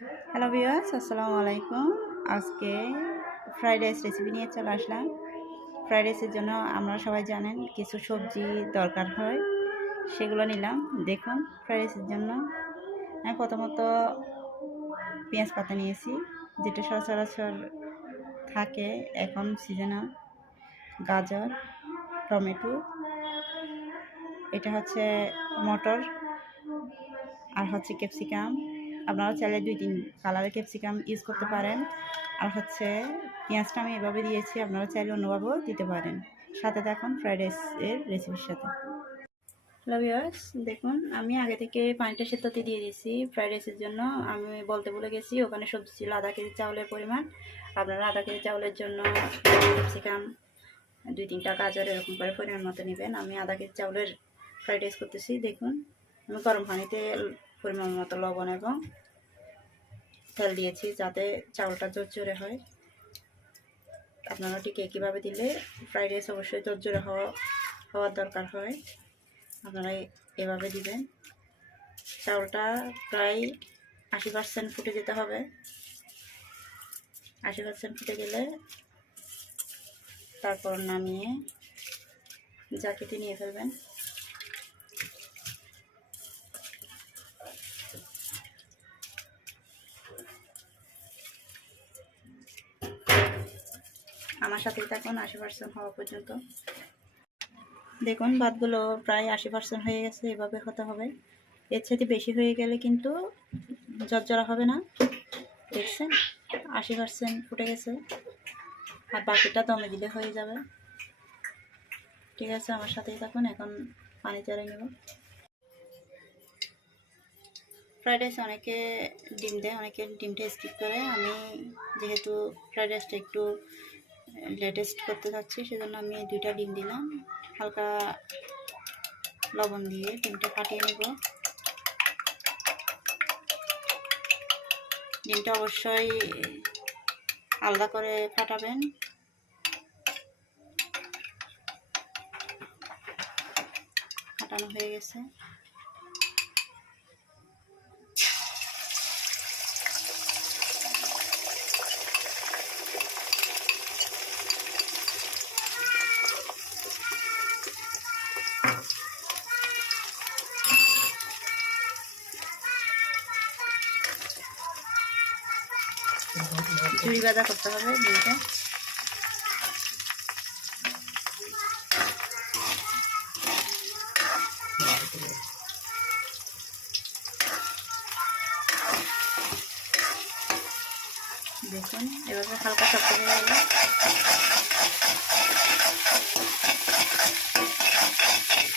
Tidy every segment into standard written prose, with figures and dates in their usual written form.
Hello viewers, আসসালামু আলাইকুম। আজকে ফ্রাইড রাইস রেসিপি নিয়ে চলে আসলাম। ফ্রাইড রাইসের জন্য আমরা সবাই জানেন কিছু সবজি দরকার হয়, সেগুলো নিলাম। দেখুন, ফ্রাইড রাইসের জন্য আমি প্রথমত পেঁয়াজ পাতা নিয়েছি, যেটা সচরাচর থাকে এখন সিজনাল। গাজর, টমেটো, এটা হচ্ছে মটর, আর হচ্ছে ক্যাপসিকাম। আপনারা চাইলে 2-3 কালারের ক্যাপসিকাম ইউজ করতে পারেন। আর হচ্ছে পেঁয়াজটা আমি এভাবে দিয়েছি, আপনারা চাইলে অন্যভাবেও দিতে পারেন। সাথে থাকুন ফ্রাইড রাইসের রেসিপির সাথে। হ্যালো ভিউয়ার্স, দেখুন আমি আগে থেকে পানিটা সেদ্ধতে দিয়ে দিয়েছি। ফ্রাইড রাইসের জন্য আমি বলতে ভুলে গেছি, ওখানে সবজি ছিল আধা কেজি চাউলের পরিমাণ। আপনারা আধা কেজি চাউলের জন্য ক্যাপসিকাম 2-3টা গাজর এরকম করে পরিমাণ মতো নেবেন। আমি আধা কেজি চাউলের ফ্রাইড রাইস করতেছি। দেখুন, আমি গরম পানিতে পরিমাণ মতো লবণ এবং তেল দিয়েছি, যাতে চাউলটা ঝরঝরে হয়। আপনারা ঠিক একইভাবে দিলে ফ্রাইড রাইস অবশ্যই ঝরঝরে হওয়ার দরকার হয়। আপনারা এভাবে দিবেন। চাউলটা প্রায় 80% ফুটে যেতে হবে। 80% ফুটে গেলে তারপর নামিয়ে জাকিতে নিয়ে ফেলবেন। আমার সাথেই থাকুন 80% হওয়া পর্যন্ত। দেখুন, ভাতগুলো প্রায় 80% হয়ে গেছে। এভাবে হতে হবে। এর সাথে বেশি হয়ে গেলে কিন্তু ঝরঝরা হবে না। দেখছেন, 80% ফুটে গেছে, আর বাকিটা দমে দিলে হয়ে যাবে। ঠিক আছে, আমার সাথেই থাকুন। এখন পানি চাড়ে নেব। ফ্রাইড রাইস অনেকে ডিম দেয়, অনেকে ডিমটা স্কিপ করে। আমি যেহেতু ফ্রাইড রাইসটা একটু লেটেস্ট করতে চাচ্ছি, সেজন্য আমি 2টা ডিম দিলাম। হালকা লবণ দিয়ে ডিমটা ফাটিয়ে নেব। ডিমটা অবশ্যই আলাদা করে ফাটাবেন। ফাটানো হয়ে গেছে। চুরি ভাজা করতে হবে ডিমটা। দেখুন, এভাবে হালকা শক্ত হয়ে গেল।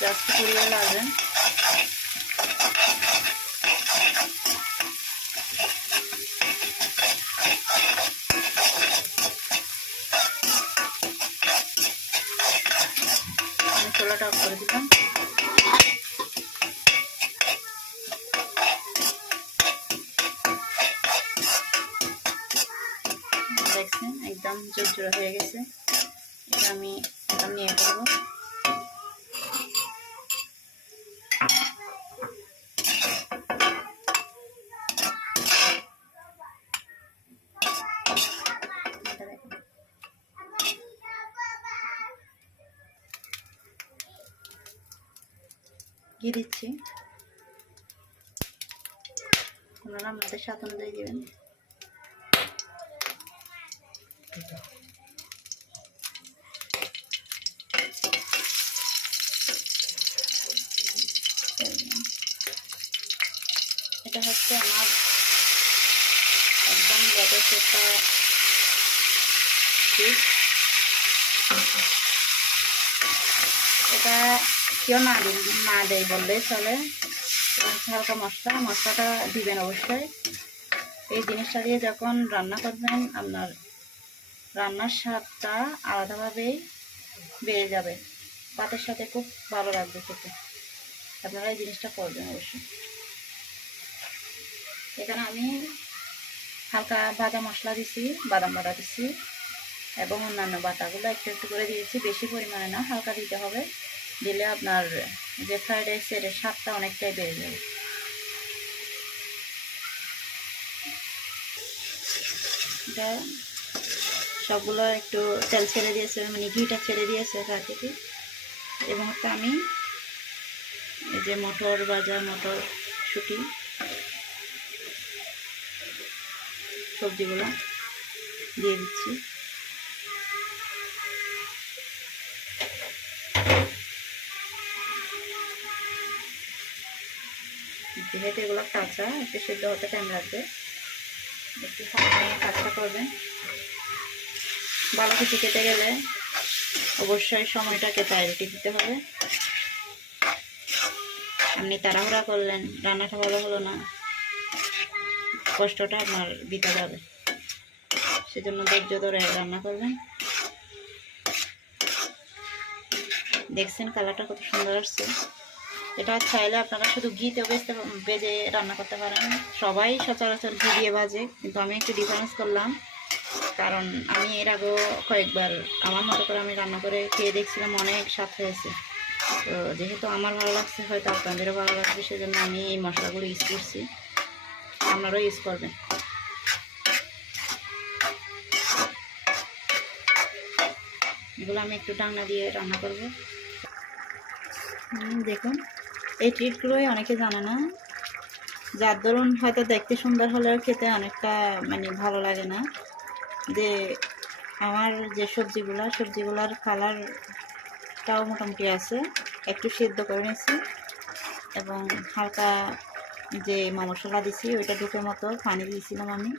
জাস্ট পুড়িয়ে লাগবেন। আমি চুলাটা অফ করে দিলাম। দেখছেন, একদম ঝরঝরে হয়ে গেছে। এটা আমি এখন নিয়ে ফেলবো। ঘি দিচ্ছি, আপনারা আপনাদের স্বাদ অনুযায়ী দেবেন। এটা হচ্ছে আমার একদম লেটেস্ট একটা ডিশ। এটা কেউ না দেয় বললেই চলে। হালকা মশলাটা দিবেন অবশ্যই। এই জিনিসটা দিয়ে যখন রান্না করবেন, আপনার রান্নার স্বাদটা আলাদাভাবেই বেড়ে যাবে। ভাতের সাথে খুব ভালো লাগবে খেতে। আপনারা এই জিনিসটা করবেন অবশ্যই। এখানে আমি হালকা ভাজা মশলা দিছি, বাদাম বাটা দিছি এবং অন্যান্য বাটাগুলো একটু একটু করে দিয়েছি। বেশি পরিমাণে না, হালকা দিতে হবে। দিলে আপনার যে ফ্রাইড রাইসের স্বাদটা অনেকটাই বেড়ে যাবে। এটা সবগুলো একটু তেল ছেড়ে দিয়েছে, মানে ঘিটা ছেড়ে দিয়েছে গা থেকে। এবং তো আমি এই যে মটর ভাজা, মটরশুঁটি, সবজিগুলো দিয়ে দিচ্ছি। যেহেতু এগুলো কাঁচা, একটু সেদ্ধ হতে টাইম লাগবে, একটু সময় কাজটা করবেন। ভালো কিছু খেতে গেলে অবশ্যই সময়টাকে প্রায়োরিটি দিতে হবে। আপনি তাড়াহুড়া করলেন, রান্নাটা ভালো হলো না, কষ্টটা আপনার দিতে যাবে। সেজন্য ধৈর্য ধরে রান্না করবেন। দেখছেন কালারটা কত সুন্দর আসছে। এটা চাইলে আপনারা শুধু ঘিতেও ভেজে রান্না করতে পারেন। সবাই সচরাচর ঘি দিয়ে ভাজে, কিন্তু আমি একটু ডিফারেন্স করলাম, কারণ আমি এর আগেও কয়েকবার আমার মতো করে আমি রান্না করে খেয়ে দেখছিলাম, অনেক স্বাদ হয়েছে। তো যেহেতু আমার ভালো লাগছে, হয়তো আপনাদেরও ভালো লাগবে, সেজন্য আমি এই মশলাগুলো ইউজ করছি। আপনারাও ইউজ করবেন। এগুলো আমি একটু ডাংনা দিয়ে রান্না করব। দেখুন, এই ট্রিটগুলোই অনেকে জানে না, যার ধরুন হয়তো দেখতে সুন্দর হলেও খেতে অনেকটা মানে ভালো লাগে না। যে আমার যে সবজিগুলার কালারটাও মোটামুটি আছে, একটু সেদ্ধ করে নিয়েছি এবং হালকা যে মশলা দিছি ওইটা ঢুকে মতো পানি দিয়েছিলাম আমি।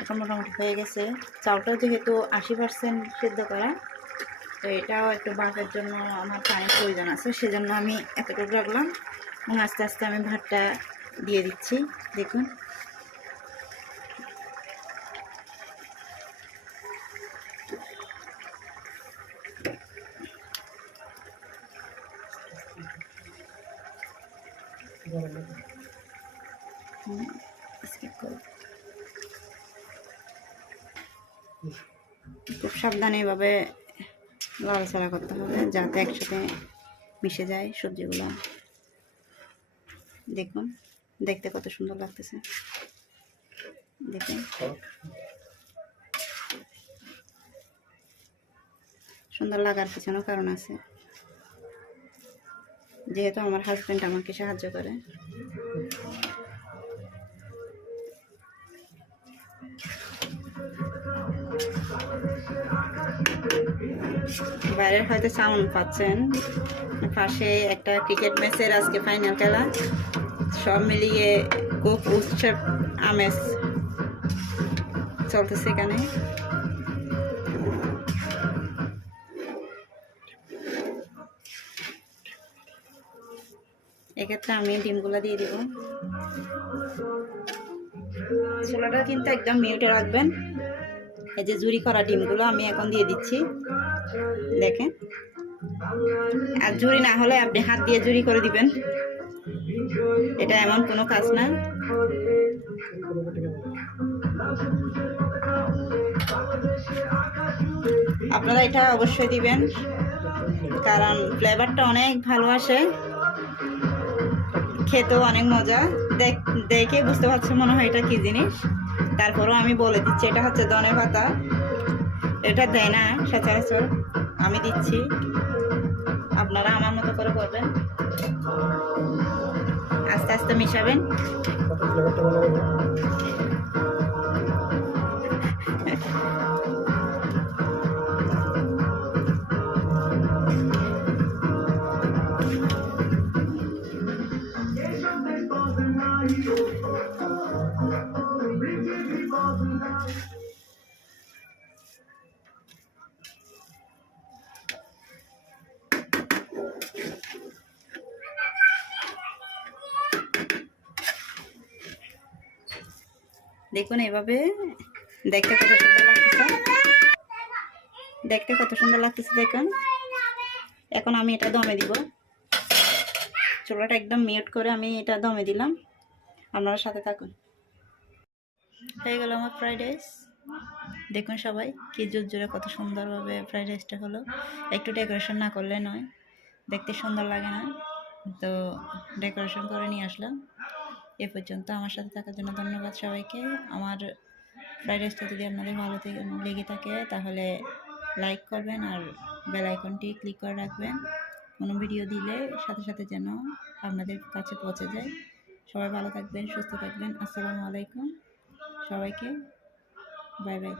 এখন মোটামুটি হয়ে গেছে। চাউলটাও যেহেতু 80% সেদ্ধ করা, তো এটাও একটু বাঁকার জন্য আমার পানির প্রয়োজন আছে, সেজন্য আমি এতটুকু রাখলাম এবং আস্তে আস্তে আমি ভাতটা দিয়ে দিচ্ছি। দেখুন, খুব সাবধানে এভাবে লাড়াচাড়া করতে হবে যাতে একসাথে মিশে যায় সবজিগুলো। দেখুন, দেখতে কত সুন্দর লাগতেছে। দেখুন, সুন্দর লাগার পিছনেও কারণ আছে, যেহেতু আমার হাজব্যান্ড আমাকে সাহায্য করে। বাইরের হয়তো সাউন্ড পাচ্ছেন, পাশে একটা ক্রিকেট ম্যাচের আজকে ফাইনাল খেলা, সব মিলিয়ে খুব উৎসব আমেজ চলতেছে এখানে। এক্ষেত্রে আমি ডিমগুলো দিয়ে দিব। চুলাটা কিন্তু একদম মিউটে রাখবেন। এই যে জুড়ি করা ডিমগুলো আমি এখন দিয়ে দিচ্ছি, দেখেন। আর জুড়ি না হলে আপনি হাত দিয়ে জুড়ি করে দিবেন, এটা এমন কোনো কাজ না। আপনারা এটা অবশ্যই দিবেন, কারণ ফ্লেভারটা অনেক ভালো আসে, খেতেও অনেক মজা। দেখে বুঝতে পারছি মনে হয় এটা কি জিনিস, তারপরেও আমি বলে দিচ্ছি এটা হচ্ছে ধনে পাতা। এটা দেয় না সচরাচর, আমি দিচ্ছি। আপনারা আমার মতো করে করবেন, আস্তে আস্তে মিশাবেন। দেখুন, এভাবে দেখতে কত সুন্দর লাগতেছে, দেখুন। এখন আমি এটা দমে দিব। চুলাটা একদম মিউট করে আমি এটা দমে দিলাম। আপনারা সাথে থাকুন। হয়ে গেল আমার ফ্রাইড রাইস। দেখুন সবাই কি জোরে কত সুন্দরভাবে ফ্রাইড রাইসটা হলো। একটু ডেকোরেশন না করলে নয়, দেখতে সুন্দর লাগে না, তো ডেকোরেশন করে নিয়ে আসলাম। এ পর্যন্ত আমার সাথে থাকার জন্য ধন্যবাদ সবাইকে। আমার ফ্রাইড রাইসটা যদি আপনাদের ভালো লেগে থাকে তাহলে লাইক করবেন আর বেল আইকনটি ক্লিক করে রাখবেন। কোনো ভিডিও দিলে সাথে সাথে যেন আপনাদের কাছে পৌঁছে যায়। সবাই ভালো থাকবেন, সুস্থ থাকবেন। আসসালামু আলাইকুম, সবাইকে বাই বাই।